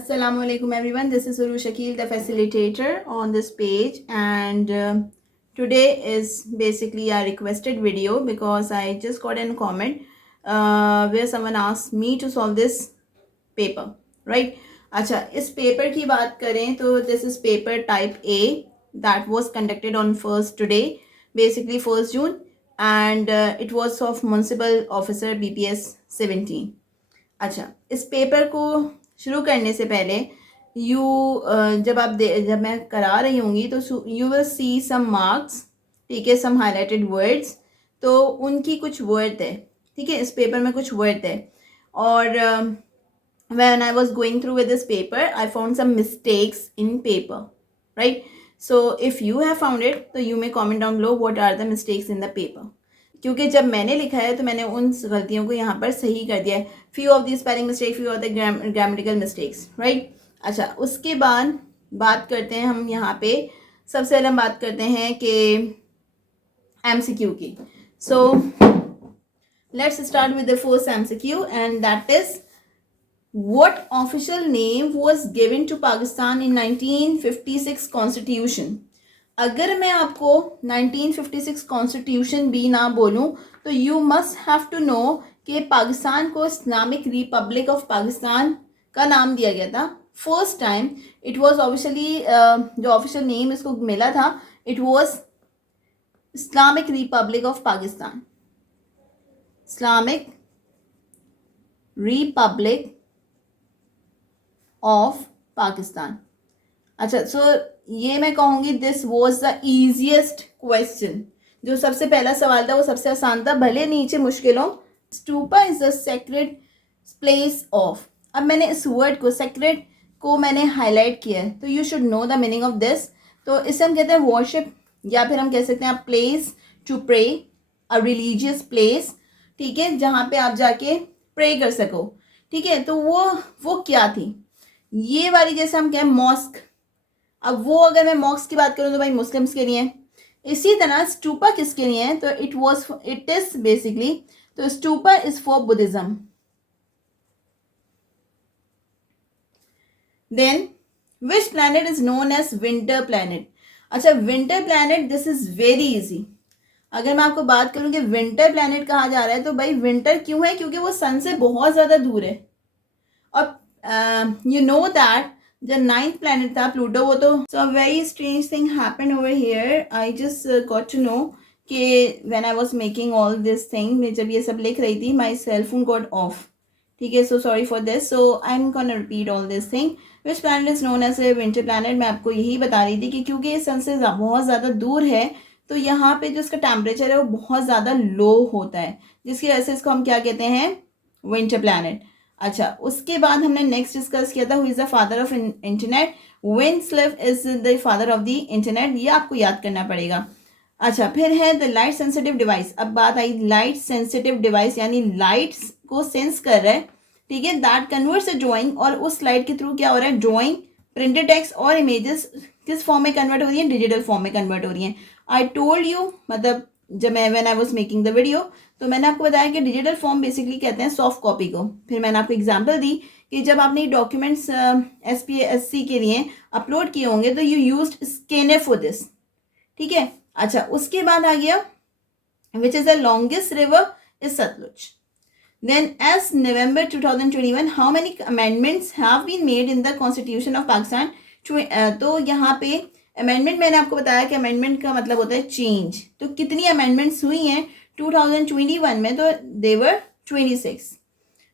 Assalamu alaikum everyone. This is Uru Shakil, the facilitator on this page, and today is basically a requested video because I just got a comment where someone asked me to solve this paper, right? अच्छा, इस paper की बात करें तो this is paper type A that was conducted on first today, basically 1st June, and it was of municipal officer BPS 17. अच्छा, इस paper को शुरू करने से पहले जब मैं करा रही होंगी तो you will see some marks, ठीक है, सम हाईलाइटेड वर्ड्स, तो उनकी कुछ वर्ड है, ठीक है, इस पेपर में कुछ वर्ड है। और when I was going through with this paper, I found some mistakes in paper, right? So if you have found it, so you may comment down below what are the mistakes in the paper. क्योंकि जब मैंने लिखा है तो मैंने उन गलतियों को यहाँ पर सही कर दिया है। Few of the spelling mistake, few of the grammatical mistakes, right. अच्छा, उसके बाद बात करते हैं हम यहाँ पे, सबसे पहले हम बात करते हैं कि MCQ की। So let's start with the first MCQ and that is what official name was given to Pakistan in 1956 constitution. अगर मैं आपको 1956 कॉन्स्टिट्यूशन भी ना बोलूं तो you must have to know कि पाकिस्तान को इस्लामिक रिपब्लिक ऑफ पाकिस्तान का नाम दिया गया था first time. It was officially जो ऑफिशियल नेम इसको मिला था, it was Islamic Republic of Pakistan, Islamic Republic of Pakistan. अच्छा, सो ये मैं कहूँगी this was the easiest question. जो सबसे पहला सवाल था वो सबसे आसान था, भले नीचे मुश्किल हो। Stupa is the sacred place of. अब मैंने इस वर्ड को सेक्रेड को मैंने हाईलाइट किया है, तो you should know the meaning of this. तो इसे हम कहते हैं वर्शिप, या फिर हम कह सकते हैं place to pray, a religious place, ठीक है, जहाँ पे आप जाके प्रे कर सको, ठीक है। तो वो क्या थी, ये वाली जैसे हम कहें मॉस्क। अब वो अगर मैं मॉक्स की बात करूँ तो भाई मुस्लिम्स के लिए। इसी तरह स्टूपा किसके लिए है, तो इट इज बेसिकली, तो stupa is for Buddhism. Then which planet is known as winter planet. अच्छा, winter planet, this is very easy. अगर मैं आपको बात करूं कि विंटर प्लैनेट कहा जा रहा है तो भाई विंटर क्यों है, क्योंकि वो सन से बहुत ज्यादा दूर है। और यू नो दैट जो 9th प्लैनेट था प्लूटो, वो तो so very strange thing happened over here. I just got to know कि when I was making all this thing, मैं जब ये सब लिख रही थी, my cell phone got off, ठीक है। So sorry for this. So I am gonna repeat all this thing. Which planet is known as a winter planet. मैं आपको यही बता रही थी कि क्योंकि ये सन से बहुत ज़्यादा दूर है तो यहाँ पे जो इसका टेम्परेचर है वो बहुत ज़्यादा लो होता है, जिसकी वजह से इसको हम क्या कहते हैं, विंटर प्लैनेट। अच्छा, उसके बाद हमने नेक्स्ट डिस्कस किया था who is the father of internet. विंस्लेव is the father of the internet, ये आपको याद करना पड़ेगा। अच्छा, फिर है द लाइट सेंसिटिव डिवाइस। अब बात आई लाइट सेंसिटिव डिवाइस, यानी लाइट्स को सेंस कर रहा है, ठीक है, दैट कन्वर्ट्स अ ड्राइंग, और उस लाइट के थ्रू क्या हो रहा है, ड्राइंग, प्रिंटेड टेक्स्ट और इमेजेस किस फॉर्म में कन्वर्ट हो रही है, डिजिटल फॉर्म में कन्वर्ट हो रही है। आई टोल्ड यू, मतलब जब मैं when I was making the video, तो मैंने आपको बताया कि डिजिटल फॉर्म बेसिकली कहते हैं सॉफ्ट कॉपी को। फिर मैंने आपको एग्जांपल दी कि जब आपने डॉक्यूमेंट्स SPSC के लिए अपलोड किए होंगे तो you used scanner for this, ठीक है। अच्छा, उसके बाद आ गया which is the longest river is Sutlej. Then as November 2021, how many amendments have been made in the Constitution of Pakistan? तो यहाँ पे अमेंडमेंट मैंने आपको बताया कि अमेंडमेंट का मतलब होता है चेंज। तो कितनी अमेंडमेंट्स हुई हैं 2021 में, तो देवर 26।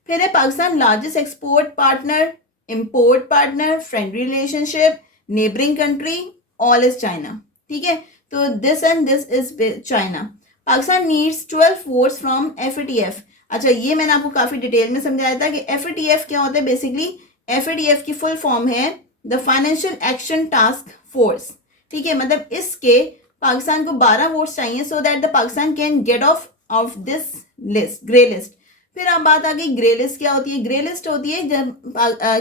फिर है Pakistan largest export partner, import partner, friendly relationship, neighbouring country, all is China, ठीक है। तो this and this is China. Pakistan needs 12 votes from FATF। अच्छा, ये मैंने आपको काफ़ी डिटेल में समझाया था कि FATF क्या होता है। बेसिकली FATF की फुल फॉर्म है the financial action task force, ठीक है। मतलब इसके पाकिस्तान को 12 वोट्स चाहिए so that the Pakistan can get of this list, grey list. फिर अब बात आ गई ग्रे लिस्ट क्या होती है। ग्रे लिस्ट होती है जब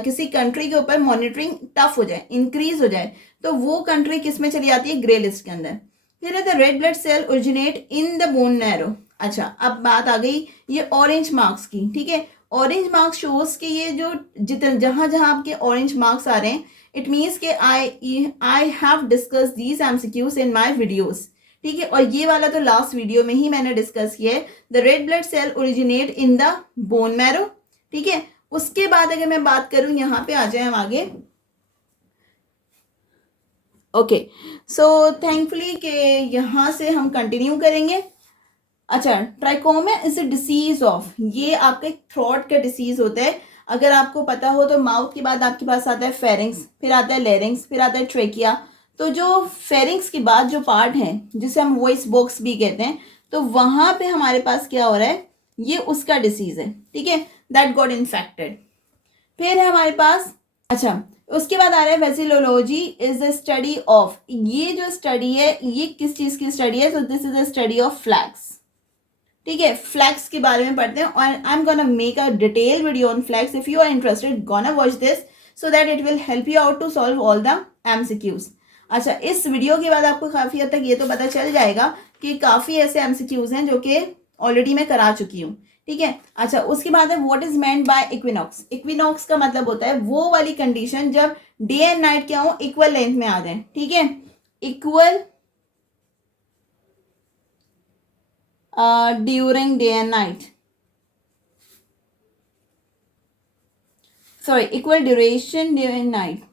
किसी कंट्री के ऊपर मॉनिटरिंग टफ हो जाए, इंक्रीज हो जाए, तो वो कंट्री किस में चली जाती है, ग्रे लिस्ट के अंदर। फिर है the red blood cell originate in the bone marrow. अच्छा, अब बात आ गई ये ऑरेंज मार्क्स की, ठीक है। ऑरेंज मार्क्स शोज कि ये जो जितने जहाँ जहाँ आपके ऑरेंज मार्क्स आ रहे हैं, इट मीन्स के I have discuss these MCQs in my videos, ठीक है। और ये वाला तो लास्ट वीडियो में ही मैंने डिस्कस किया है, the red blood cell originate in the bone marrow, ठीक है। उसके बाद अगर मैं बात करूं, यहाँ पे आ जाए हम आगे, ओके। सो थैंकफुली कि यहाँ से हम कंटिन्यू करेंगे। अच्छा, ट्राइकोमा इज अ डिसीज ऑफ, ये आपका एक थ्रोट का डिसीज होता है। अगर आपको पता हो तो माउथ के बाद आपके पास आता है फेरिंग्स, फिर आता है लेरिंग्स, फिर आता है ट्रेकिया। तो जो फेरिंग्स के बाद जो पार्ट है जिसे हम वॉइस बॉक्स भी कहते हैं, तो वहां पे हमारे पास क्या हो रहा है, ये उसका डिसीज है, ठीक है, दैट गॉट इन्फेक्टेड। फिर है हमारे पास, अच्छा, उसके बाद आ रहा है वेसिलोलॉजी इज द स्टडी ऑफ, ये जो स्टडी है ये किस चीज की स्टडी है, so this is the study of flax, ठीक है। फ्लैक्स के बारे में पढ़ते हैं और I am gonna make a detail video on flax, if you are interested gonna watch this so that it will help you out to solve all the MCQs. अच्छा, इस वीडियो के बाद आपको काफी हद तक ये तो पता चल जाएगा कि काफी ऐसे एमसीक्यूज हैं जो कि ऑलरेडी मैं करा चुकी हूँ, ठीक है। अच्छा, उसके बाद है what is meant by equinox. Equinox का मतलब होता है वो वाली कंडीशन जब डे एंड नाइट क्या हो, इक्वल लेंथ में आ जाए, ठीक है, equal during day and night, sorry, equal duration day and night.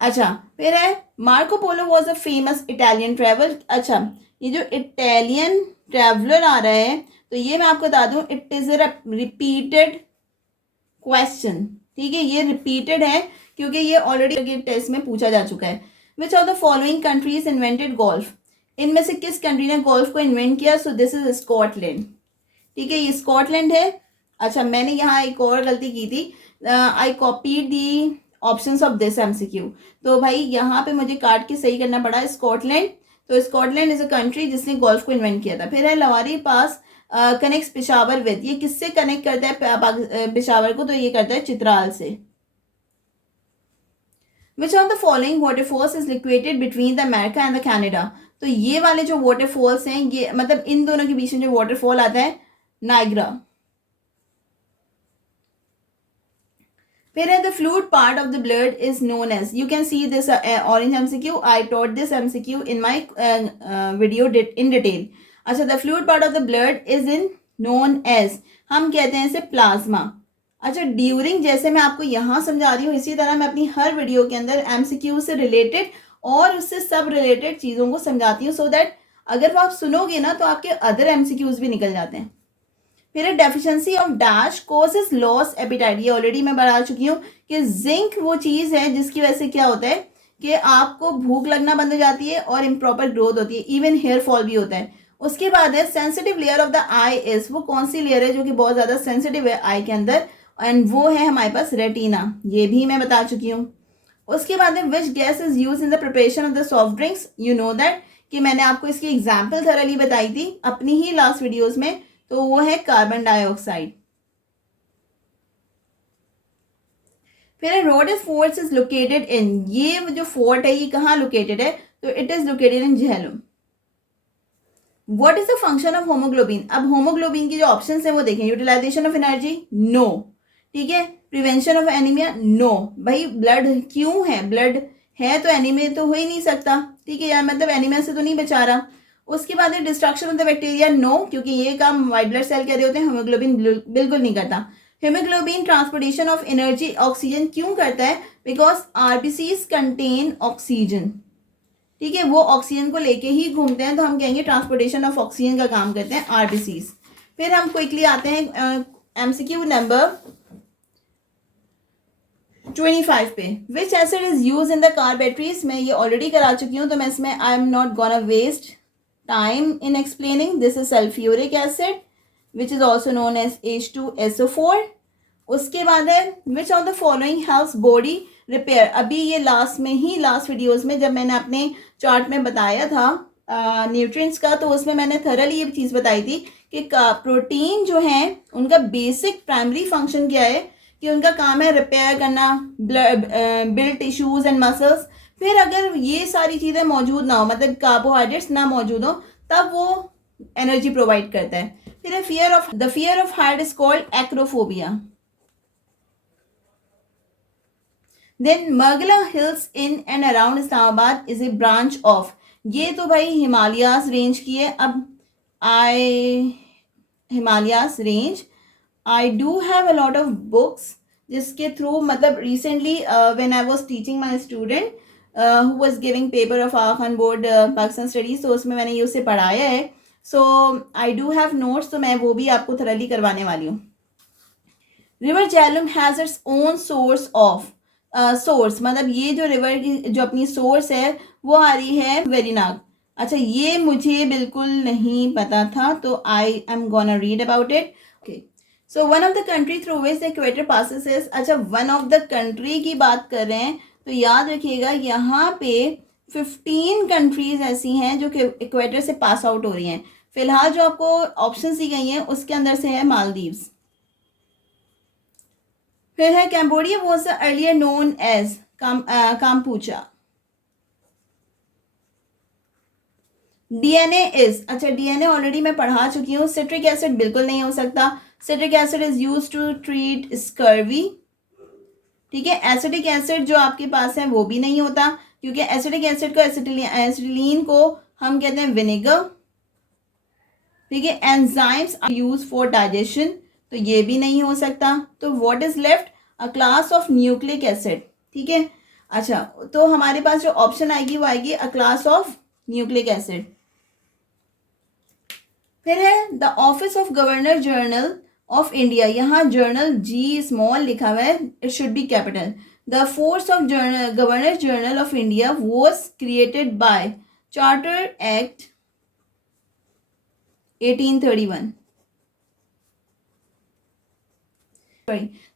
अच्छा, फिर है Marco Polo was a famous Italian travel. अच्छा, ये जो इटालियन ट्रेवलर आ रहा है, तो ये मैं आपको बता दूं, it is a repeated question, ठीक है, ये रिपीटेड है क्योंकि ये ऑलरेडी टेस्ट में पूछा जा चुका है। Which of the following countries invented golf, इनमें से किस कंट्री ने गोल्फ को इन्वेंट किया, सो दिस इज स्कॉटलैंड, ठीक है, ये स्कॉटलैंड है। अच्छा, मैंने यहाँ एक और गलती की थी, I copied the options of this MCQ, तो भाई यहाँ पे मुझे काट के सही करना पड़ा, स्कॉटलैंड। तो स्कॉटलैंड इज अ कंट्री जिसने गोल्फ को इन्वेंट किया था। फिर है लवारी पास कनेक्ट्स पिशावर विद, ये किससे कनेक्ट करता है पिशावर को, तो ये करता है चित्राल से। विच of the following waterfalls is located between the America and the Canada, तो ये वाले जो वाटरफॉल्स हैं, ये मतलब इन दोनों के बीच में जो वाटरफॉल आता है, नाइग्रा। फिर है the fluid part of the blood is known as, you can see this orange MCQ, I taught this MCQ in my video in detail. अच्छा, the fluid part of the blood is in known as, हम कहते हैं इसे plasma. अच्छा, during, जैसे मैं आपको यहाँ समझा रही हूँ, इसी तरह मैं अपनी हर वीडियो के अंदर एमसीक्यू से रिलेटेड और उससे सब रिलेटेड चीज़ों को समझाती हूँ, सो दैट अगर वो आप सुनोगे ना तो आपके अदर एमसीक्यूज भी निकल जाते हैं। फिर deficiency of dash causes loss appetite, ये ऑलरेडी मैं बता चुकी हूँ कि जिंक वो चीज़ है जिसकी वजह से क्या होता है कि आपको भूख लगना बंद हो जाती है और इम्प्रॉपर ग्रोथ होती है, इवन हेयर फॉल भी होता है। उसके बाद है sensitive layer of the I is, वो कौन सी लेयर है जो कि बहुत ज़्यादा सेंसिटिव है आई के अंदर, एंड वो है हमारे पास रेटिना, ये भी मैं बता चुकी हूँ। उसके बाद है which gas is use in the preparation of the soft drinks, you know that, कि मैंने आपको इसकी एग्जाम्पल थरली बताई थी अपनी ही लास्ट वीडियोज में, तो वो है कार्बन डाइऑक्साइड। फिर road is fort is located in, ये जो फोर्ट है ये कहाँ लोकेटेड है, तो it is located in Jhelum. What is the function of haemoglobin, अब होमोग्लोबिन की जो ऑप्शंस है वो देखें, यूटिलाइजेशन ऑफ एनर्जी, नो, ठीक है, प्रिवेंशन ऑफ एनीमिया, नो, भाई ब्लड क्यों है, ब्लड है तो एनीमिया तो हो ही नहीं सकता, ठीक है यार, मतलब एनीमिया से तो नहीं बचा रहा। उसके बाद है destruction of the bacteria, no, क्योंकि ये काम वाइट ब्लड सेल कर रहे होते हैं, हीमोग्लोबिन बिल्कुल नहीं करता। Haemoglobin transportation of energy oxygen क्यों करता है, बिकॉज आरबीसीज कंटेन ऑक्सीजन, ठीक है, वो ऑक्सीजन को लेके ही घूमते हैं, तो हम कहेंगे ट्रांसपोर्टेशन ऑफ ऑक्सीजन का काम करते हैं आरबीसीज। फिर हम क्विकली आते हैं एमसीक्यू नंबर 25 पे, which acid is use in the car batteries, मैं ये ऑलरेडी करा चुकी हूँ तो मैं इसमें I am not gonna waste time in explaining. This is sulphuric acid which is also known as H2SO4। उसके बाद है which of the following helps body repair, अभी ये लास्ट में ही लास्ट वीडियोस में जब मैंने अपने चार्ट में बताया था न्यूट्रिएंट्स का, तो उसमें मैंने थरली ये चीज़ बताई थी कि प्रोटीन जो है उनका बेसिक प्राइमरी फंक्शन क्या है, कि उनका काम है रिपेयर करना बिल्ड टिश्यूज एंड मसल्स। फिर अगर ये सारी चीज़ें मौजूद ना हो, मतलब कार्बोहाइड्रेट्स ना मौजूद हो, तब वो एनर्जी प्रोवाइड करता है. फिर है fear of height is called acrophobia. Then Margalla hills in and around Islamabad is a branch of. ये तो भाई हिमालयाज रेंज की है. अब I Himalayas range, I do have a lot of books जिसके थ्रू, मतलब recently when I was teaching my student who was giving paper of Aga Khan board Pakistan studies, तो उसमें मैंने ये उसे पढ़ाया है. So I do have notes, तो मैं वो भी आपको थरली करवाने वाली हूँ. River Jhelum has its own source of. Source मतलब ये जो रिवर की जो अपनी सोर्स है वो आ रही है वेरीनाग. अच्छा, ये मुझे बिल्कुल नहीं पता था, तो आई am gonna read about it. Okay, so one of the country through which the equator passes is. अच्छा, वन ऑफ द कंट्री की बात कर रहे हैं तो याद रखिएगा यहाँ पे 15 कंट्रीज ऐसी हैं जो कि इक्वेटर से पास आउट हो रही हैं. फिलहाल जो आपको ऑप्शन दी गई हैं उसके अंदर से है मालदीव्स. फिर है Cambodia was earlier known as Kampuchea. DNA is. अच्छा, डीएनए ऑलरेडी मैं पढ़ा चुकी हूँ. सिट्रिक एसिड बिल्कुल नहीं हो सकता. Citric acid is use to treat scurvy. ठीक है, एसिडिक एसिड जो आपके पास है वो भी नहीं होता, क्योंकि एसिडिक एसिड को एसिटिलीन को हम कहते हैं विनेगर. ठीक है, enzymes are use for digestion, तो ये भी नहीं हो सकता. तो what is left? A class of nucleic acid. ठीक है, अच्छा, तो हमारे पास जो ऑप्शन आएगी वो आएगी अ क्लास ऑफ न्यूक्लिक एसिड. फिर है the office of governor general of India. यहाँ जर्नल जी स्मॉल लिखा हुआ है, it should be capital. The force of governor general of India was created by charter act 1831.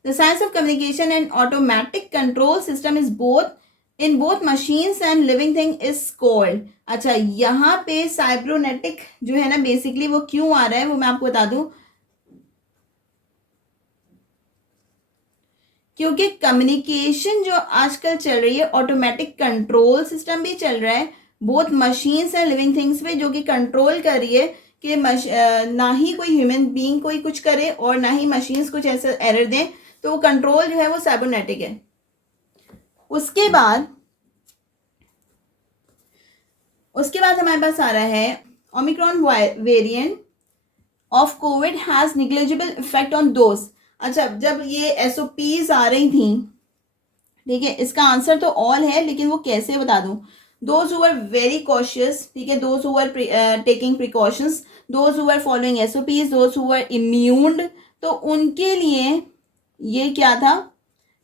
The science of communication and automatic control system is in both machines and living thing is called. अच्छा, यहाँ पे साइब्रोनेटिक जो है ना, basically वो क्यों आ रहा है वो मैं आपको बता दूं. क्योंकि कम्युनिकेशन जो आजकल चल रही है, ऑटोमेटिक कंट्रोल सिस्टम भी चल रहा है both machines and living things पे, जो कि कंट्रोल कर रही है कि ना ही कोई ह्यूमन बीइंग कोई कुछ करे और ना ही मशीन्स कुछ ऐसा एरर दें. तो वो कंट्रोल जो है वो साइबरनेटिक है. उसके बाद हमारे पास आ रहा है Omicron variant of Covid has negligible effect on those. अच्छा, जब ये SOPs आ रही थी, ठीक है, इसका आंसर तो ऑल है, लेकिन वो कैसे बता दूं. Those who were very cautious, ठीक है, those who were taking precautions, those who were following SOPs, those who were immuned, तो उनके लिए ये क्या था,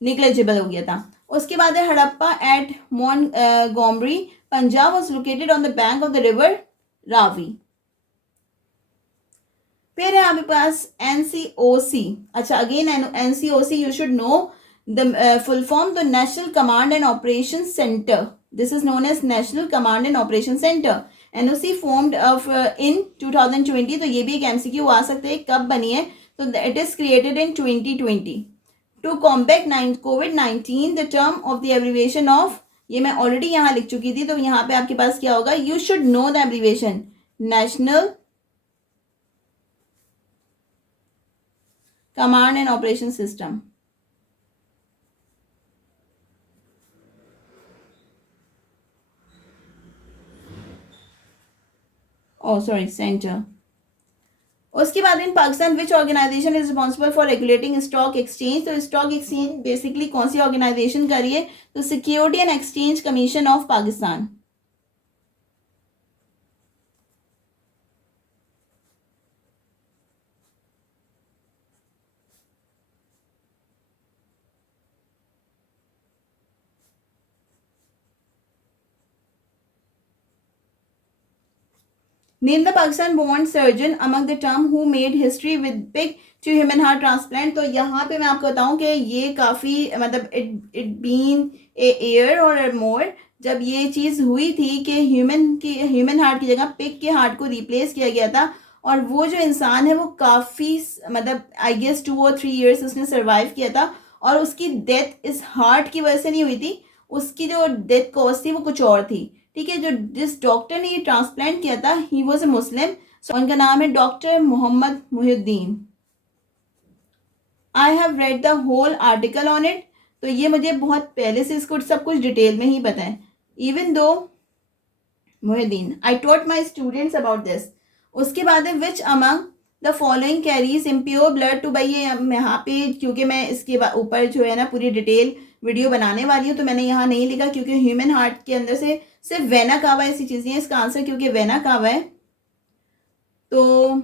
निग्लिजिबल हो गया था. उसके बाद है Harappa at Montgomery Punjab was located on the bank of the river Ravi. फिर है आपके पास NCOC. अच्छा, again NCOC you should know the full form, the national command and operation centre. This is known as national command and operation centre. NOC formed of in 2020. तो ये भी एक MCQ आ सकते हैं, कब बनी है, तो it is created in 2020 to combat COVID-19. The term of the abbreviation of, ये मैं ऑलरेडी यहाँ लिख चुकी थी, तो यहाँ पे आपके पास क्या होगा, you should know the abbreviation national command and operation system. Sorry, centre. उसके बाद in Pakistan which organisation is responsible for regulating stock exchange. तो स्टॉक एक्सचेंज बेसिकली कौन सी ऑर्गेनाइजेशन कर रही है, तो security and exchange commission of Pakistan. Name the Pakistan born surgeon among the term who made history with pig to human heart transplant. तो यहाँ पे मैं आपको बताऊँ कि ये काफ़ी मतलब it been a year or more जब ये चीज़ हुई थी कि ह्यूमन हार्ट की जगह पिग के हार्ट को रिप्लेस किया गया था. और वो जो इंसान है वो काफ़ी मतलब आई गेस 2 or 3 years उसने सर्वाइव किया था. और उसकी डेथ इस हार्ट की वजह से नहीं हुई थी, उसकी जो डेथ कॉज थी वो कुछ और थी. ठीक है, जिस डॉक्टर ने ये ट्रांसप्लांट किया था he was a Muslim. So, उनका नाम है doctor Mohammad Muhiuddin. I have read the whole article on it. तो ये मुझे बहुत पहले से इसको सब कुछ डिटेल में ही पता है. Even though Muhiuddin, I taught my students about this. उसके बाद है which among the following carries impure blood to. भाई ये यहाँ पे क्योंकि मैं इसके ऊपर जो है ना पूरी डिटेल वीडियो बनाने वाली हूँ तो मैंने यहाँ नहीं लिखा क्योंकि ह्यूमन हार्ट के अंदर से सिर्फ वेना कावा ऐसी चीज़ें हैं. इसका आंसर क्योंकि वेना कावा है तो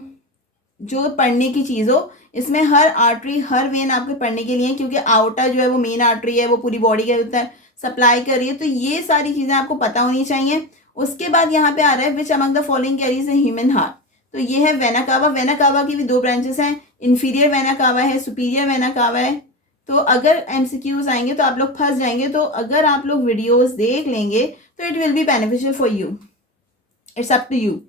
जो पढ़ने की चीज़ हो इसमें हर आर्टरी हर वेन आपके पढ़ने के लिए, क्योंकि आउटा जो है वो मेन आर्टरी है, वो पूरी बॉडी के अंदर सप्लाई कर रही है. तो ये सारी चीज़ें आपको पता होनी चाहिए. उसके बाद यहाँ पे आ रहा है which among the following carries a human heart. तो ये है वेना कावा. वेना कावा की भी दो ब्रांचेस हैं, इन्फीरियर वेना कावा है, सुपीरियर वेना कावा है. तो अगर एमसीक्यूज आएंगे तो आप लोग फंस जाएंगे. तो अगर आप लोग वीडियोस देख लेंगे तो it will be beneficial for you. It's up to you.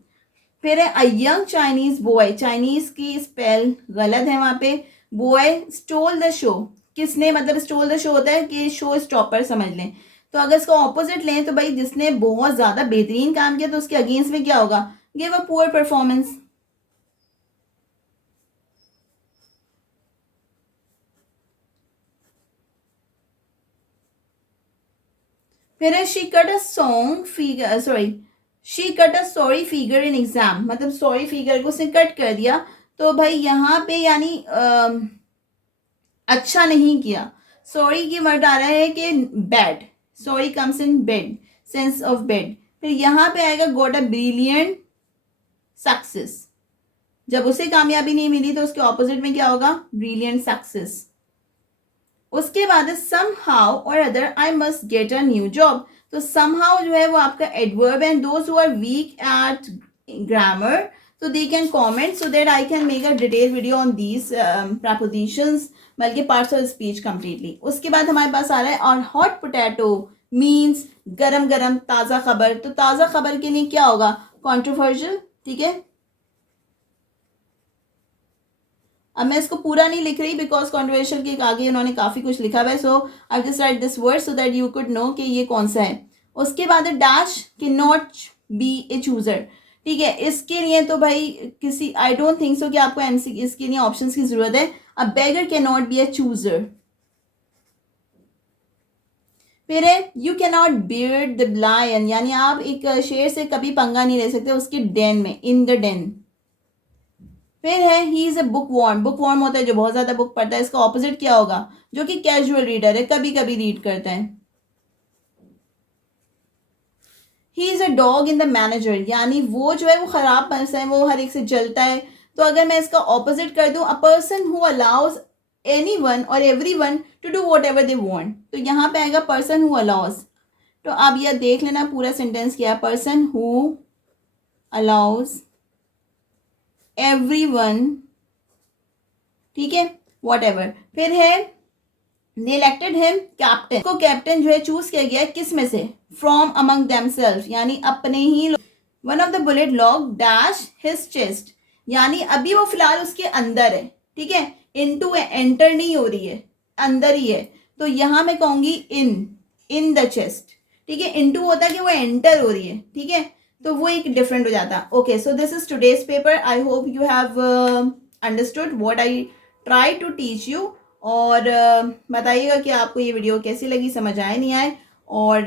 फिर है a young Chinese boy. Chinese की स्पेल गलत है वहां पे. Boy stole the show. किसने, मतलब स्टोल द शो होता है कि शो स्टॉपर समझ लें. तो अगर इसको ऑपोजिट लें तो भाई जिसने बहुत ज्यादा बेहतरीन काम किया तो उसके अगेंस्ट में क्या होगा, गिव अ पुअर परफॉर्मेंस. फिर है she cut a song figure, sorry she cut a sorry figure in exam. मतलब सॉरी फिगर को उसने कट कर दिया. तो भाई यहाँ पे यानी अच्छा नहीं किया. सॉरी की वर्ड आ रहा है कि bad. Sorry comes in bed, sense of bed. फिर यहाँ पे आएगा गॉट अ ब्रिलियंट सक्सेस. जब उसे कामयाबी नहीं मिली तो उसके ऑपोजिट में क्या होगा, ब्रिलियंट सक्सेस. उसके बाद somehow or other I must get a new job. तो सम हाउ जो है वो आपका एडवर्ब है. Those who are weak at grammar so they can comment so that I can make a detailed video on these prepositions बल्कि parts of speech completely. उसके बाद हमारे पास आ रहा है और hot potato means गरम गरम ताज़ा खबर. तो ताज़ा खबर के लिए क्या होगा, controversial. ठीक है, अब मैं इसको पूरा नहीं लिख रही बिकॉज कॉन्ट्रोवर्शियल के आगे उन्होंने काफ़ी कुछ लिखा हुआ है. So I just write this word so that you could know कि ये कौन सा है. उसके बाद dash can not be a chooser. ठीक है, इसके लिए तो भाई किसी आई डोंट थिंक सो कि आपको एमसी इसके लिए ऑप्शंस की जरूरत है. A beggar can not be a chooser. फिर है you can not beard the lion, यानी आप एक शेर से कभी पंगा नहीं ले सकते उसके डेन में, इन द डेन. फिर है he is a bookworm. Bookworm होता है जो बहुत ज्यादा बुक पढ़ता है. इसका ऑपोजिट क्या होगा, जो कि कैजुअल रीडर है, कभी कभी रीड करता है. He is a dog in the manager, यानी वो जो है वो खराब पर्सन है, वो हर एक से जलता है. तो अगर मैं इसका ऑपोजिट कर दूं, a person who allows anyone और everyone to do whatever they want. तो यहाँ पे आएगा पर्सन हु अलाउज. तो आप यह देख लेना पूरा सेंटेंस क्या है, पर्सन हु अलाउज एवरीवन, ठीक है, वॉट एवर. फिर है दे इलेक्टेड हिम कैप्टन. को कैप्टन जो है चूज किया गया है किस में से, फ्रॉम अमंग देमसेल्फ, यानी अपने ही. वन ऑफ द बुलेट लॉग डैश हिज चेस्ट, यानी अभी वो फिलहाल उसके अंदर है. ठीक है, इनटू एंटर नहीं हो रही है, अंदर ही है. तो यहां मैं कहूंगी इन द चेस्ट. ठीक है, इनटू होता है कि वो एंटर हो रही है. ठीक है, तो वो एक डिफरेंट हो जाता. Okay, so this is today's paper. I hope you have understood what I try to teach you. और बताइएगा कि आपको ये वीडियो कैसी लगी, समझ आए नहीं आए. और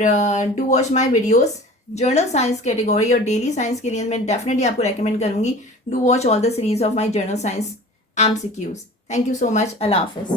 do watch my videos. General science category और डेली साइंस के लिए मैं डेफिनेटली आपको रेकमेंड करूंगी. Do watch all the series of my general science MCQs. Thank you so much. अल्लाह हाफिज़.